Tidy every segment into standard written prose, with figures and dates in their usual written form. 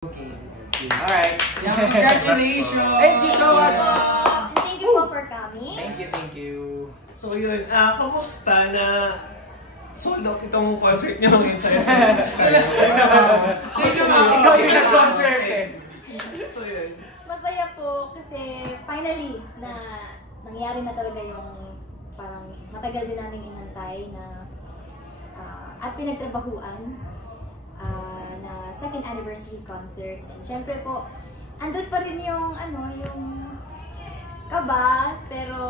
Okay. Alright. Congratulations! Thank you so much! Thank you po for coming. Thank you. So yun, kamusta na sold out itong concert niyo ngayon sa SM? Ikaw yung nag-concert eh. So yun. Masaya po kasi finally na nangyari na talaga yung parang matagal din namin inantay na at pinagtrabahuan na second anniversary concert. And syempre po, andun pa rin yung yung kaba, pero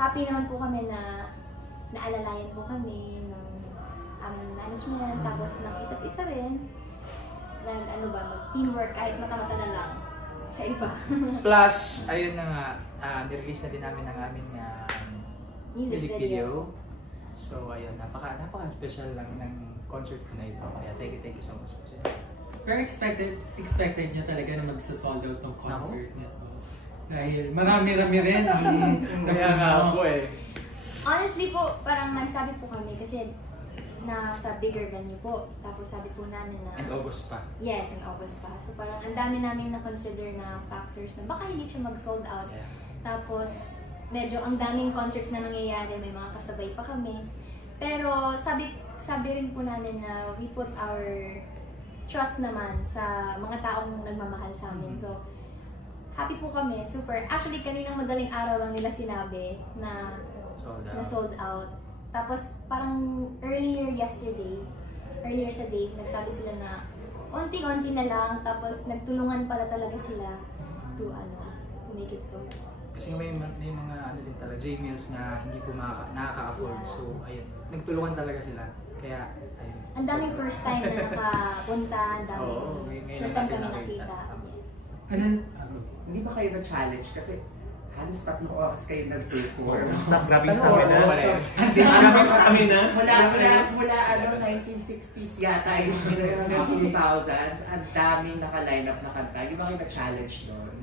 happy naman po kami na naalalayan po kami ng aming management, tapos ng isa't isa rin. Mag-teamwork kahit mata-mata na lang sa iba. Plus, ayun na nga, nirelease na din namin ang aming music video. So ayun, napaka-special lang ng concert ko na ito. Kaya thank you so much. Pero expected nyo talaga na magsasold out tong concert nito. Dahil marami-rami rin ang ako eh. Honestly po, parang nagsabi po kami kasi nasa bigger venue po. Tapos sabi po namin na... And August pa. Yes, in August pa. So parang ang dami namin na-consider na factors na baka hindi siya mag-sold out. Yeah. Tapos medyo ang daming concerts na nangyayari, may mga kasabay pa kami. Pero sabi rin po namin na we put our trust naman sa mga taong nagmamahal sa amin. So happy po kami, super. Actually, kaninang madaling araw lang nila sinabi na sold out. Tapos parang earlier sa day, nagsabi sila na onti-onti na lang, tapos nagtulungan pala talaga sila to make it sold out. Kasi may mga din talaga, J-Mills na hindi po nakaka-afford. Yeah. So ayun, nagtulungan talaga sila. Kaya ayun. Ang daming first time na nakapunta, ang daming first time kami nakita. Hindi ba kayo na-challenge? Kasi halos 3 oras kayo nag-perform. Grabe yung stamina. Mula 1960s yata yung 2000s, ang daming naka-line up na kanta. Hindi ba kayo na-challenge doon?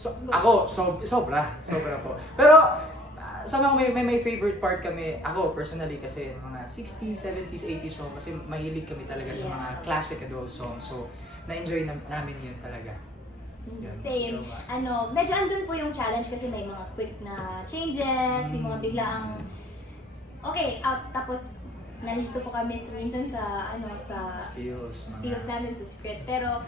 So, ako, sobra po. Pero, sa mga may favorite part kami, ako personally kasi mga 60s, 70s, 80s song, kasi mahilig kami talaga sa mga classic adult songs. So, na-enjoy namin yun talaga. Yun. Same. Medyo andun po yung challenge kasi may mga quick na changes, yung mga biglaang okay, out, tapos nalito po kami minsan sa spills namin sa script. Pero,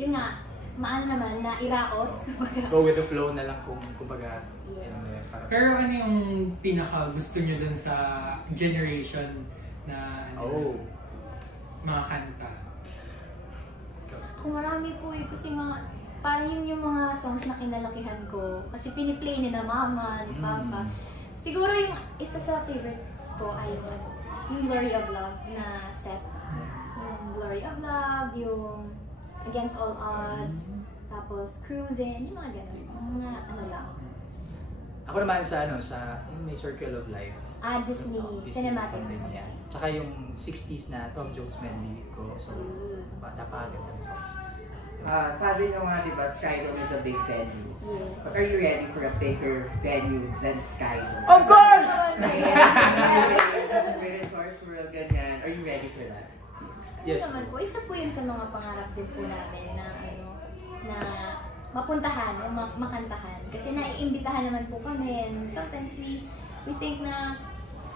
yun nga, naman na iraos. Go with the flow na lang kumbaga. Yes. Pero ano yung pinaka gusto nyo dun sa generation na mga kanta? Kung marami po kasi nga parang yun yung mga songs na kinalakihan ko. Kasi piniplay ni na mama, ni papa. Siguro yung isa sa favorites ko ay yung Glory of Love na set. Yung Glory of Love, yung Against All Odds, tapos Cruising, yung mga ganun. Mga lang. Ako naman sa yung may Circle of Life. Disney Cinematic. Yes. Tsaka yung 60s na Tom Jones medley ko. So, napakaganda ng songs. Sabi nyo nga, di ba, Skydome is a big venue. Yes. But are you ready for a bigger venue than Skydome? Of course! May Resorts World, ganyan. Are you ready for that? Yes. Naman po, isa po yun sa mga pangarap din po namin na na mapuntahan o makantahan. Kasi naiimbitahan naman po kami and sometimes we think na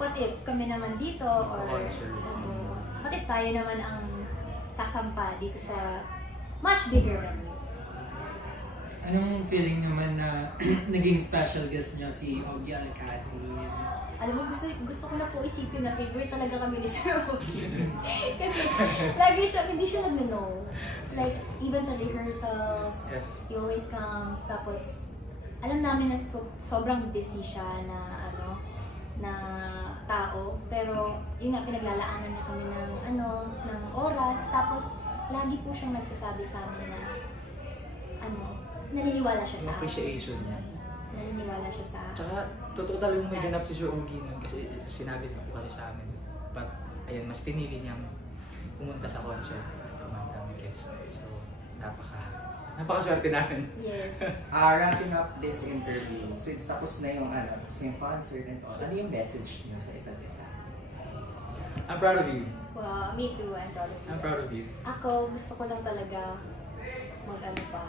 what if kami naman dito or what if tayo naman ang sasampa dito sa much bigger venue. Anong feeling naman na naging special guest niya si Ogie Alcacid? Alam mo, gusto ko na po isipin na favorite talaga kami ni Sir Ogie. Kasi hindi siya nag-no. Like, even sa rehearsals, he always comes. Tapos, alam namin na sobrang busy siya na tao. Pero, yun nga, pinaglalaanan niya kami ng oras. Tapos, lagi po siyang nagsasabi sa amin na naniniwala siya sa amin. Appreciation niya. Naniniwala siya sa amin. Tsaka, totoo talagang may ganap si Sir Ogie nun kasi sinabi niya po kasi sa amin. But, ayun, mas pinili niyang pumunta sa concert. Kumanta ng guest. So, napakaswerte namin. Yes. Wrapping up this interview, since tapos na yung concert and all, ano yung message niyo sa isa't isa? I'm proud of you. Me too, I'm proud of you. I'm proud of you. Ako, gusto ko lang talaga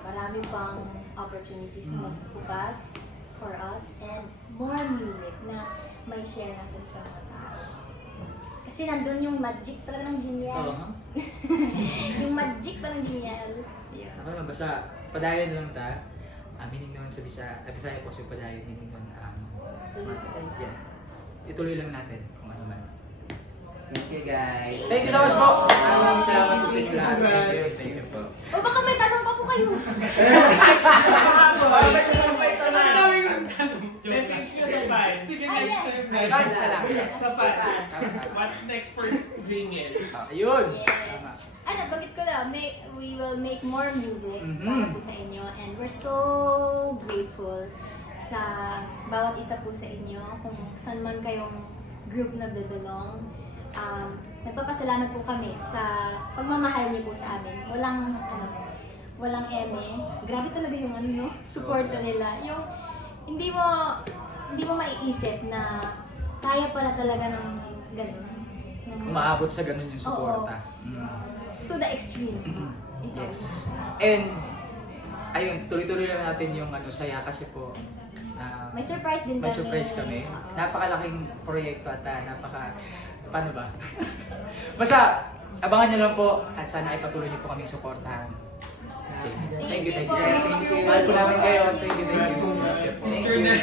marami pang opportunities na magbukas for us and more music na may share natin sa mga tao. Kasi nandun yung magic talaga ng Genial. Yung magic pa ng Genial. Yeah. Ako lang, basta padayon lang ta. Meaning naman sa Bisaya po sa padayon, meaning naman yeah. Ituloy lang natin kung ano man. Thank you guys. Thank you so much po. Maraming salamat po sa inyo lahat. Thank you po. O baka may tanong pa po kayo. Message nyo sa fans. Advance na lang. Sa fans. What's next for Genial? Ayun. Yes. Bakit ko lang, we will make more music para po sa inyo and we're so grateful sa bawat isa po sa inyo kung saan man kayong group na belong. Nagpapasalamat po kami sa pagmamahal niyo po sa amin. Walang eme. Grabe talaga yung suporta nila. Yung hindi mo maiisip na kaya pala talaga ng ganun. Umaabot sa ganun yung suporta. To the extremes. Yes. And ayun, tuloy-tuloy lang natin yung saya kasi po may surprise din may surprise kami. Napakalaking proyekto at paano ba? Basta abangan niyo lang po at sana ay patuloy niyo po kaming suportahan. Okay. Thank you. Mahal po namin kayo. Thank you. Picture na.